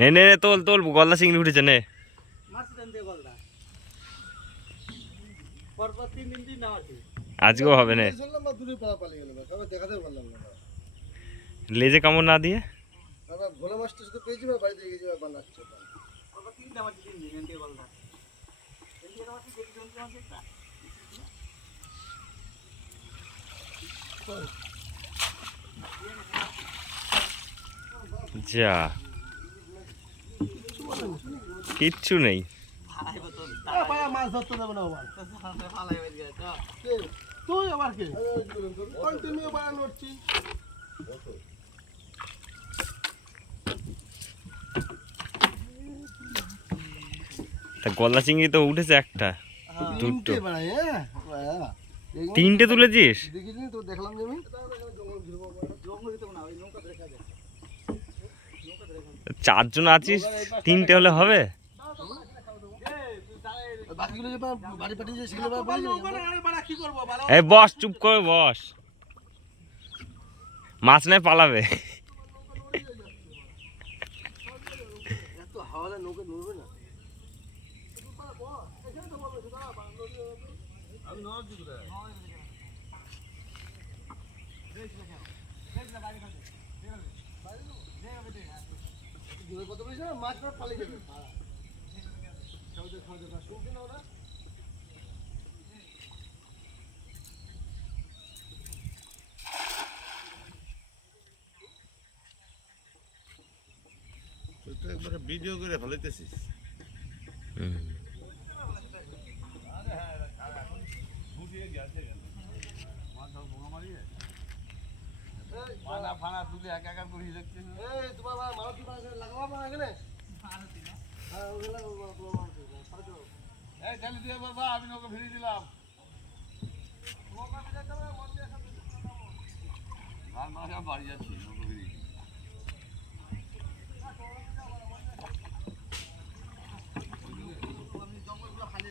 না, নে তোল তোল, গলদা চিংড়ি উঠেছে নে। আজকেও হবে, নে। লেজে কামড় না দিয়ে? আমরা যা। কিচ্ছু নেই। তো গলদা চিংড়ি তো উঠেছে একটা। দুটো। তিনটে তুলেছিস? দেখলাম চারজন আছিস? তিনটে হলে হবে? বস চুপ করে বস। মাছ নাই পালাবে। এত কত বলেছে মাছ পালিয়ে যাবে। না? ওরা একবারে ভিডিও করে ফেলাইতেছিস। হুম। ফানা ফানা তুলে এক একা করে দেখছিস এই চালি দিয়ে বাবা আমি ওকে ফিরিয়ে দিলাম। বাড়ি যাচ্ছি।